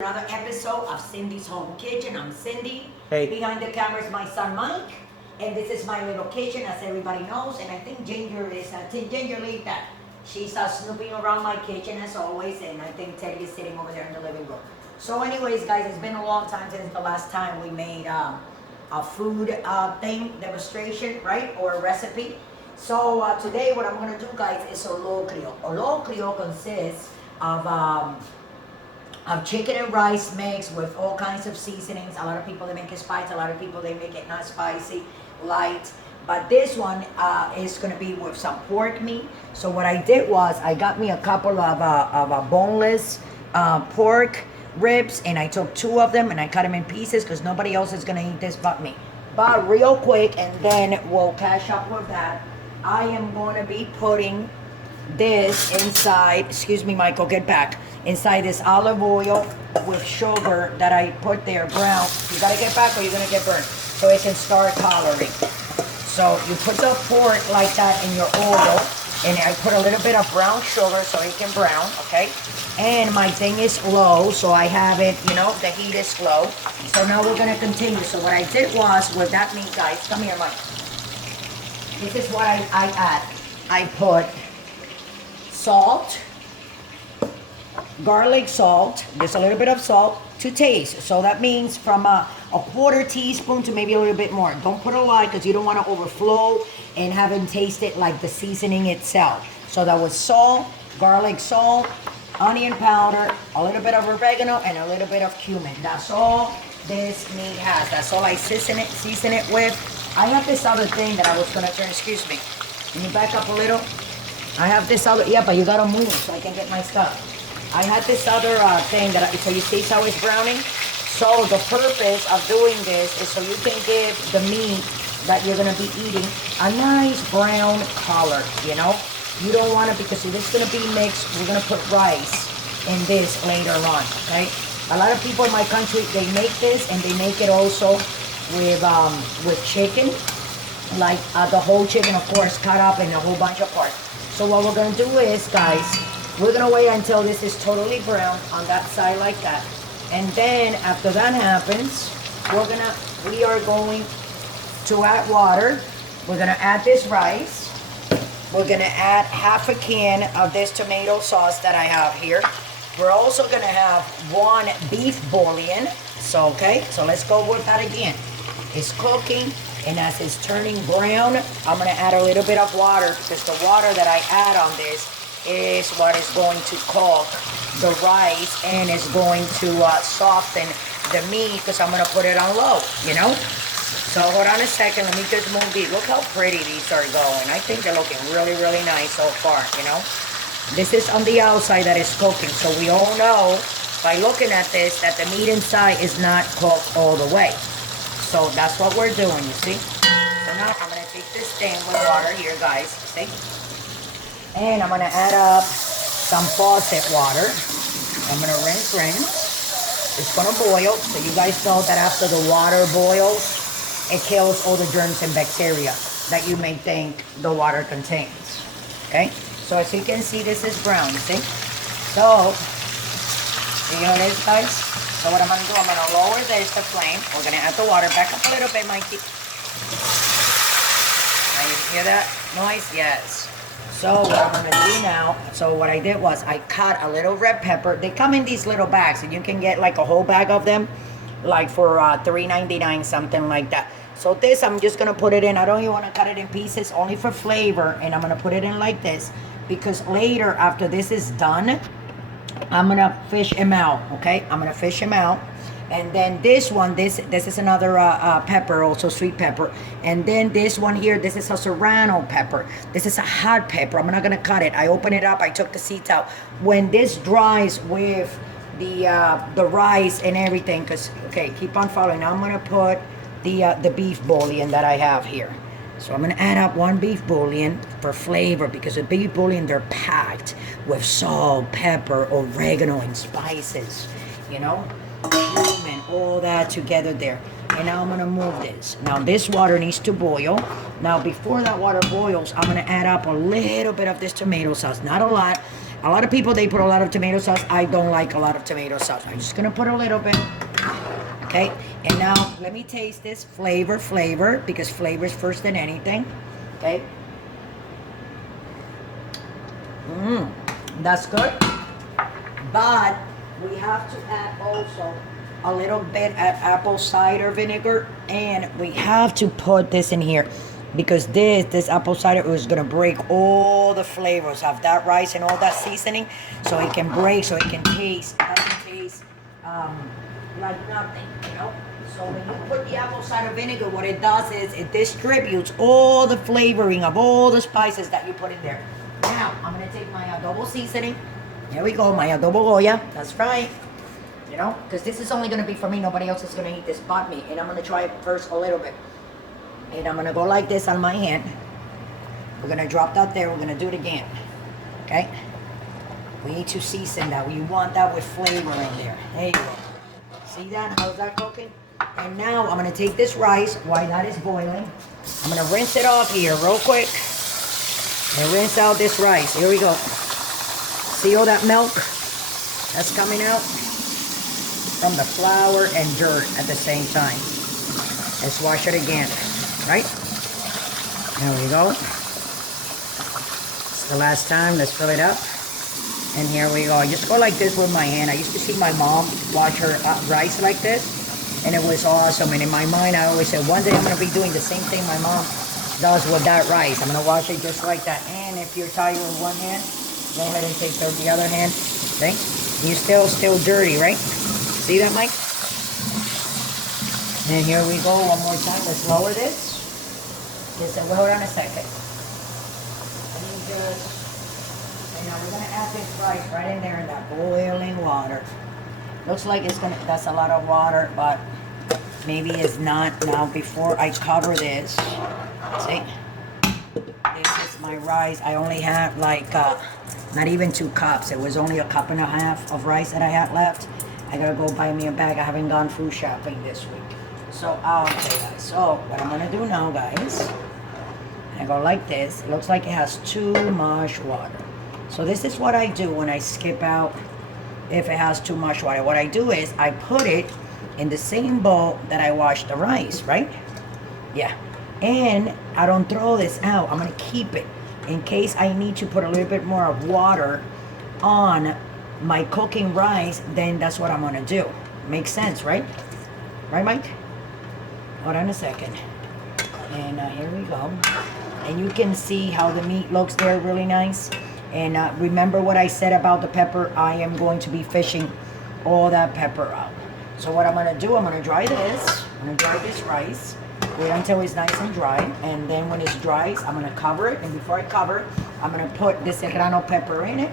Another episode of Cindy's Home Kitchen. I'm Cindy. Hey. Behind the camera is my son Mike. And this is my little kitchen, as everybody knows. And I think Ginger is, Gingerly, that she's snooping around my kitchen as always. And I think Teddy is sitting over there in the living room. So anyways, guys, it's been a long time since the last time we made a food thing, demonstration, right? Or a recipe. So today what I'm going to do, guys, is a locrio. A locrio consists of chicken and rice mixed with all kinds of seasonings. A lot of people, they make it spicy. A lot of people, they make it not spicy, light. But this one is going to be with some pork meat. So what I did was I got me a couple of boneless pork ribs, and I took 2 of them and I cut them in pieces because nobody else is going to eat this but me. But real quick, and then we'll catch up with that, I am going to be putting this inside, excuse me, Michael, get back, inside this olive oil with sugar that I put there, brown. You gotta get back or you're gonna get burned, so it can start coloring. So you put the pork like that in your oil, and I put a little bit of brown sugar so it can brown, okay? And my thing is low, so I have it, you know, the heat is low. So now we're gonna continue. So what I did was, with that meat, guys, come here, Mike. This is what I add. I put salt, garlic salt, just a little bit of salt to taste. So that means from a quarter teaspoon to maybe a little bit more. Don't put a lot because you don't want to overflow and have it tasted like the seasoning itself. So that was salt, garlic salt, onion powder, a little bit of oregano, and a little bit of cumin. That's all this meat has. That's all I season it with. I have this other thing that I was going to turn, excuse me. Can you back up a little? I have this other, yeah, but you gotta move so I can get my stuff. I had this other thing that, so you see how it's browning? So the purpose of doing this is so you can give the meat that you're gonna be eating a nice brown color, you know? You don't want to, because if it's gonna be mixed, we're gonna put rice in this later on, okay? A lot of people in my country, they make this, and they make it also with chicken, like the whole chicken, of course, cut up in a whole bunch of parts. So what we're gonna do is, guys, we're gonna wait until this is totally brown on that side like that. And then after that happens, we are going to add water. We're gonna add this rice. We're gonna add half a can of this tomato sauce that I have here. We're also gonna have 1 beef bouillon. So, okay, so let's go with that again. It's cooking. And as it's turning brown, I'm going to add a little bit of water, because the water that I add on this is what is going to cook the rice, and is going to soften the meat, because I'm going to put it on low, you know? So hold on a second. Let me just move these. Look how pretty these are going. I think they're looking really, really nice so far, you know? This is on the outside that is cooking. So we all know by looking at this that the meat inside is not cooked all the way. So that's what we're doing, you see? So now I'm going to take this thing with water here, guys, see? And I'm going to add up some faucet water. I'm going to rinse. It's going to boil, so you guys know that after the water boils, it kills all the germs and bacteria that you may think the water contains, okay? So as you can see, this is brown, you see? So, you know this, guys? So what I'm going to do, I'm going to lower this, the flame. We're going to add the water. Back up a little bit, Mikey. Now you hear that noise? Yes. So what I'm going to do now, so what I did was I cut a little red pepper. They come in these little bags, and you can get like a whole bag of them, like for $3.99, something like that. So this, I'm just going to put it in. I don't even want to cut it in pieces, only for flavor. And I'm going to put it in like this, because later, after this is done, I'm gonna fish him out, okay? I'm gonna fish him out. And then this one, this is another pepper, also sweet pepper. And then this one here, this is a Serrano pepper. This is a hot pepper. I'm not gonna cut it. I open it up, I took the seeds out. When this dries with the rice and everything, because, okay, keep on following. Now I'm gonna put the beef bouillon that I have here. So I'm going to add up 1 beef bouillon for flavor, because the beef bouillon, they're packed with salt, pepper, oregano, and spices, you know, cumin, all that together there. And now I'm going to move this. Now this water needs to boil. Now before that water boils, I'm going to add up a little bit of this tomato sauce, not a lot, A lot of people, they put a lot of tomato sauce. I don't like a lot of tomato sauce. I'm just gonna put a little bit. Okay, and now let me taste this flavor, because flavor is first than anything. Okay. That's good. But we have to add also a little bit of apple cider vinegar, and we have to put this in here because this apple cider is gonna break all the flavors of that rice and all that seasoning, so it can break, so it can taste, doesn't taste like nothing, you know. So when you put the apple cider vinegar, what it does is it distributes all the flavoring of all the spices that you put in there. Now I'm gonna take my adobo seasoning. Here we go, my adobo Goya. That's right. You know, because this is only gonna be for me. Nobody else is gonna eat this but me. And I'm gonna try it first a little bit. And I'm gonna go like this on my hand. We're gonna drop that there. We're gonna do it again. Okay. We need to season that. We want that with flavor in there. There you go. See that? How's that cooking? And now I'm gonna take this rice while that is boiling. I'm gonna rinse it off here real quick. And rinse out this rice. Here we go. See all that milk that's coming out from the flour and dirt at the same time. Let's wash it again, right? There we go. It's the last time. Let's fill it up. And here we go. I just go like this with my hand. I used to see my mom wash her rice like this, and it was awesome. And in my mind, I always said, one day I'm going to be doing the same thing my mom does with that rice. I'm going to wash it just like that. And if you're tired with one hand, go ahead and take the other hand. See? You're still dirty, right? See that, Mike? And here we go one more time. Let's lower this. Just hold on a second. And now we're gonna add this rice right in there in that boiling water. Looks like that's a lot of water, but maybe it's not. Now before I cover this, see? This is my rice. I only have like not even 2 cups. It was only a cup and a half of rice that I had left. I gotta go buy me a bag. I haven't gone food shopping this week. So, okay guys. So, what I'm gonna do now, guys, I go like this. It looks like it has too much water. So this is what I do when I skip out if it has too much water. What I do is I put it in the same bowl that I washed the rice, right? Yeah. And I don't throw this out. I'm gonna keep it in case I need to put a little bit more of water on my cooking rice. Then that's what I'm gonna do. Makes sense, right? Right, Mike? Hold on a second. And here we go. And you can see how the meat looks there, really nice. And remember what I said about the pepper. I am going to be fishing all that pepper out. So what I'm gonna do, I'm gonna dry this. I'm gonna dry this rice. Wait until it's nice and dry, and then when it's dry, I'm gonna cover it. And before I cover it, I'm gonna put the Serrano pepper in it.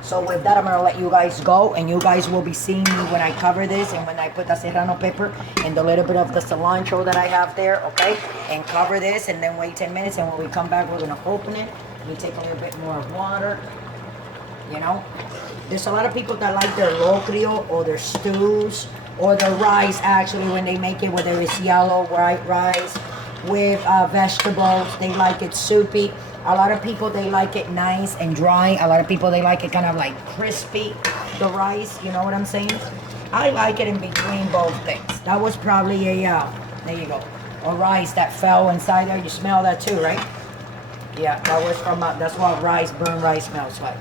So with that, I'm gonna let you guys go, and you guys will be seeing me when I cover this and when I put the Serrano pepper and the little bit of the cilantro that I have there, okay? And cover this, and then wait 10 minutes, and when we come back, we're gonna open it. We take a little bit more of water, you know? There's a lot of people that like their locrio or their stews or the rice, actually, when they make it, whether it's yellow, white rice with vegetables. They like it soupy. A lot of people, they like it nice and dry. A lot of people, they like it kind of like crispy, the rice. You know what I'm saying? I like it in between both things. That was probably a, there you go, a rice that fell inside there. You smell that too, right? Yeah, that was from, that's what burnt rice smells like.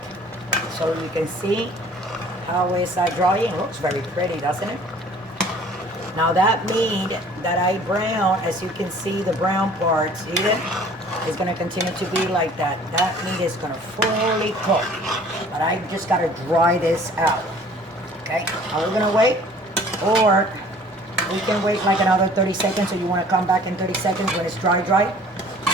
So you can see how it's drying. It looks very pretty, doesn't it? Now that meat that I brown, as you can see the brown part, see it? It's gonna continue to be like that. That meat is gonna fully cook. But I just gotta dry this out. Okay, are we gonna wait? Or we can wait like another 30 seconds, so you wanna come back in 30 seconds when it's dry?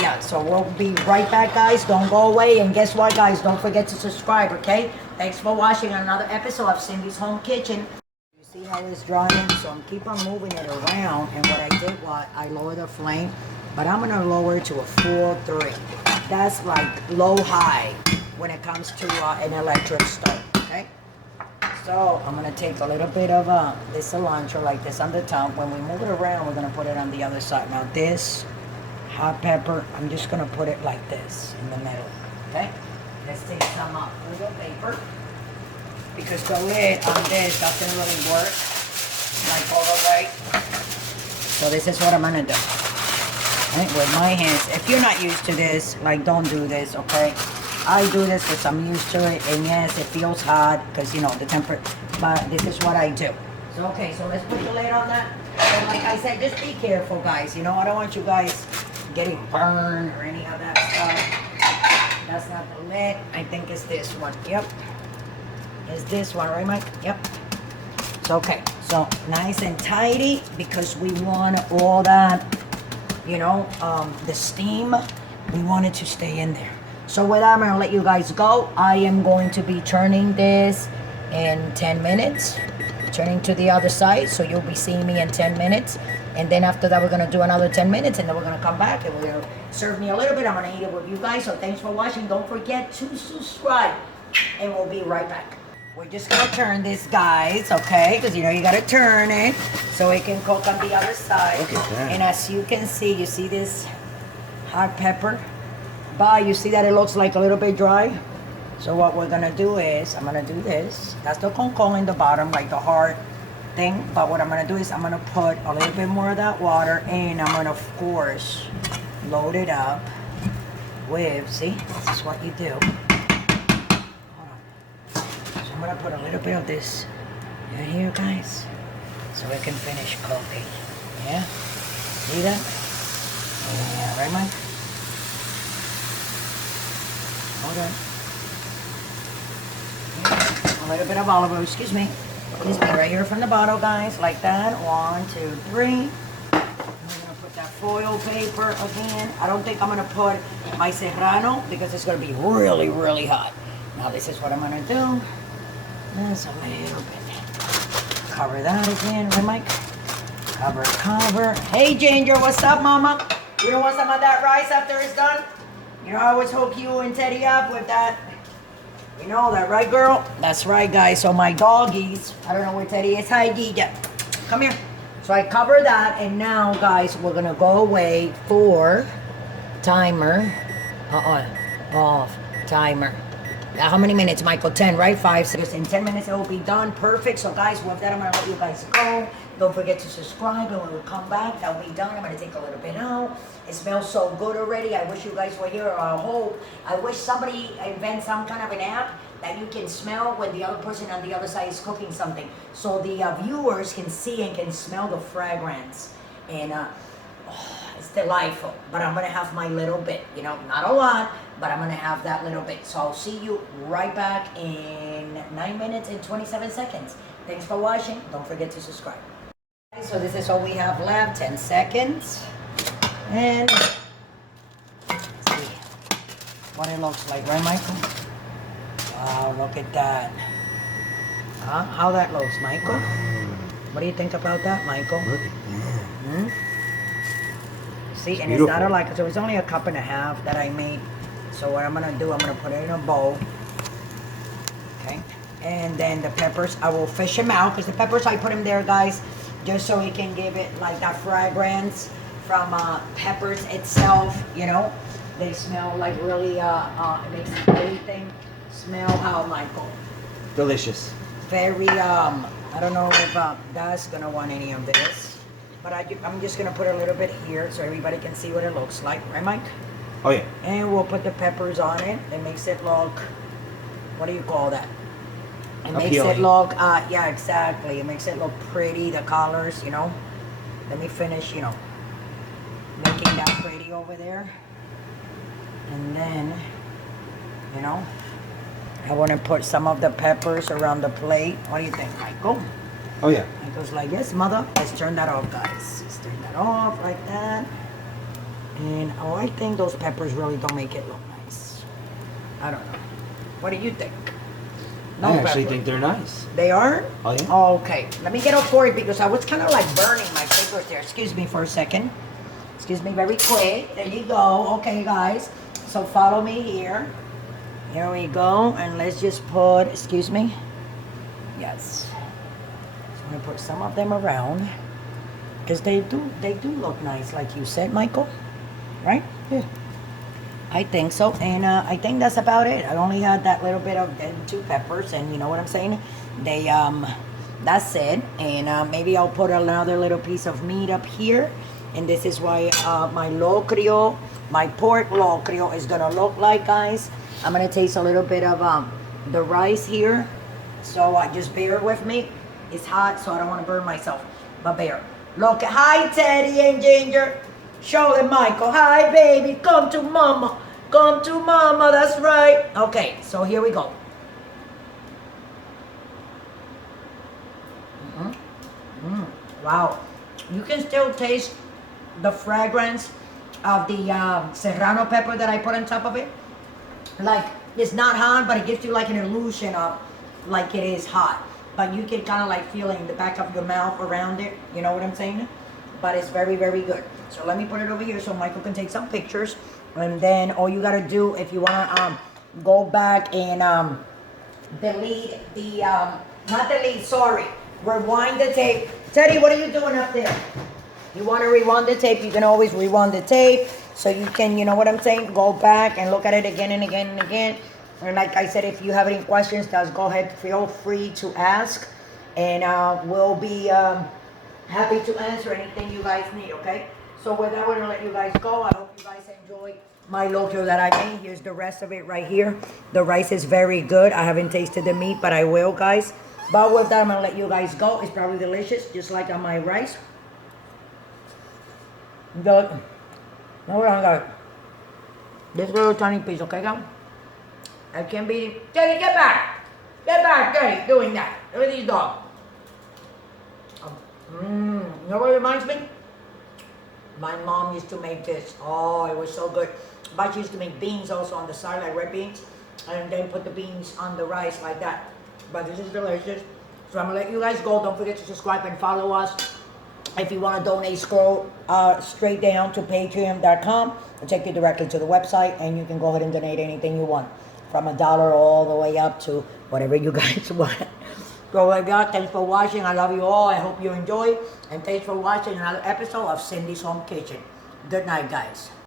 Yeah, so we'll be right back, guys. Don't go away. And guess what, guys? Don't forget to subscribe, okay? Thanks for watching another episode of Cindy's Home Kitchen. See how it's drying? So I'm keep on moving it around, and what I did was I lowered the flame, but I'm gonna lower it to a 4-3. That's like low-high when it comes to an electric stove, okay? So I'm gonna take a little bit of this cilantro like this on the top. When we move it around, we're gonna put it on the other side. Now this hot pepper, I'm just gonna put it like this in the middle, okay? Let's take some foil paper because the lid on this doesn't really work like all the way. So this is what I'm gonna do. Right, with my hands. If you're not used to this, like don't do this, okay? I do this because I'm used to it, and yes, it feels hot because you know the temperature. But this is what I do. So okay, so let's put the lid on that. And like I said, just be careful, guys. You know, I don't want you guys getting burned or any of that stuff. That's not the lid. I think it's this one. Yep. It's this one, right, Mike? Yep. So okay, so nice and tidy because we want all that, you know, the steam. We want it to stay in there. So with that, I'm gonna let you guys go. I am going to be turning this in 10 minutes. Turning to the other side, so you'll be seeing me in 10 minutes. And then after that, we're gonna do another 10 minutes, and then we're gonna come back and we're gonna serve me a little bit. I'm gonna eat it with you guys. So thanks for watching. Don't forget to subscribe, and we'll be right back. We're just gonna turn this, guys, okay? Because you know you gotta turn it so it can cook on the other side. Look at that. And as you can see, you see this hot pepper? But you see that it looks like a little bit dry? So what we're gonna do is, I'm gonna do this. That's the concon in the bottom, like the hard thing. But what I'm gonna do is I'm gonna put a little bit more of that water and I'm gonna, of course, load it up with, see, this is what you do. Hold on. So I'm gonna put a little bit of this right here, guys, so it can finish cooking. Yeah? See that? Yeah, right, Mike? Hold on. A little bit of olive oil, excuse me, right here from the bottle, guys, like that. 1, 2, 3. I'm gonna put that foil paper again. I don't think I'm gonna put my Serrano because it's gonna be really, really hot. Now this is what I'm gonna do. Just a little bit. Cover that again, right, Mike? Cover, cover. Hey, Ginger, what's up, Mama? You don't want some of that rice after it's done? You know, I always hook you and Teddy up with that. You know that, right, girl? That's right, guys. So my doggies, I don't know where Teddy is. Hi, Gija. Come here. So I cover that, and now, guys, we're gonna go away for timer. Off. Timer. Now, how many minutes, Michael? 10, right? 5, 6. In 10 minutes, it will be done. Perfect. So, guys, with that, I'm gonna let you guys go. Don't forget to subscribe, and when we come back, that'll be done. I'm gonna take a little bit out. It smells so good already. I wish you guys were here. I wish somebody invent some kind of an app that you can smell when the other person on the other side is cooking something, so the viewers can see and can smell the fragrance. And it's delightful. But I'm gonna have my little bit. You know, not a lot, but I'm gonna have that little bit. So I'll see you right back in 9 minutes and 27 seconds. Thanks for watching. Don't forget to subscribe. So this is all we have left, 10 seconds. And let's see what it looks like, right, Michael? Wow, look at that. Huh? How that looks, Michael? What do you think about that, Michael? Look at that. Hmm? See, and beautiful. it's not like, so it's only a cup and a half that I made. So what I'm gonna do, I'm gonna put it in a bowl. Okay? And then the peppers, I will fish them out, because the peppers, I put them there, guys, just so it can give it like that fragrance from peppers itself, you know. They smell like really, it makes everything smell how, Michael? Delicious. Very, I don't know if that's gonna want any of this, but I'm just gonna put a little bit here so everybody can see what it looks like, right, Mike? Oh, yeah. And we'll put the peppers on it. It makes it look, what do you call that? It makes it look, yeah, exactly. It makes it look pretty, the colors, you know. Let me finish, you know, making that pretty over there. And then, you know, I want to put some of the peppers around the plate. What do you think, Michael? Oh, yeah. Michael's like, yes, mother. Let's turn that off, guys. Let's turn that off like that. And, oh, I think those peppers really don't make it look nice. I don't know. What do you think? No I actually pepper. think they're nice. They are? Oh, yeah. Oh, okay. Let me get up for it because I was kind of like burning my fingers there. Excuse me for a second. Excuse me very quick. There you go. Okay, guys. So follow me here. Here we go. And let's just put, excuse me. Yes. So I'm going to put some of them around. Because they do look nice, like you said, Michael. Right? Yeah. I think so, and I think that's about it. I only had that little bit of the two peppers, and you know what I'm saying. They that's it, and maybe I'll put another little piece of meat up here, and this is why my locrio, my pork locrio, is gonna look like, guys. I'm gonna taste a little bit of the rice here, so just bear with me. It's hot, so I don't want to burn myself, but bear. Look, hi Teddy and Ginger. Show them Michael. Hi baby, come to mama. Come to mama, that's right. Okay, so here we go. Wow. You can still taste the fragrance of the Serrano pepper that I put on top of it. Like, it's not hot, but it gives you like an illusion of like it is hot. But you can kind of like feel it in the back of your mouth around it. You know what I'm saying? But it's very, very good. So let me put it over here so Michael can take some pictures. And then all you gotta do, if you wanna go back and delete the, not delete, sorry, rewind the tape. Teddy, what are you doing up there? You wanna rewind the tape, you can always rewind the tape. So you can, you know what I'm saying, go back and look at it again and again and again. And like I said, if you have any questions, just go ahead, feel free to ask. And we'll be happy to answer anything you guys need, okay? So with that, we're gonna let you guys go. I hope you guys enjoy my locrio that I made. Here's the rest of it right here. The rice is very good. I haven't tasted the meat, but I will, guys. But with that, I'm gonna let you guys go. It's probably delicious, just like on my rice. Good. Hold on, guys. This little tiny piece, okay, guys? I can't be. Teddy, get back! Get back, Teddy, doing that. Look at these dogs. You know what it reminds me? My mom used to make this. Oh, it was so good. But she used to make beans also on the side, like red beans. And then put the beans on the rice like that. But this is delicious. So I'm gonna let you guys go. Don't forget to subscribe and follow us. If you want to donate, scroll straight down to patreon.com. It'll take you directly to the website, and you can go ahead and donate anything you want. From $1 all the way up to whatever you guys want. So like that, thanks for watching. I love you all. I hope you enjoy. And thanks for watching another episode of Cindy's Home Kitchen. Good night, guys.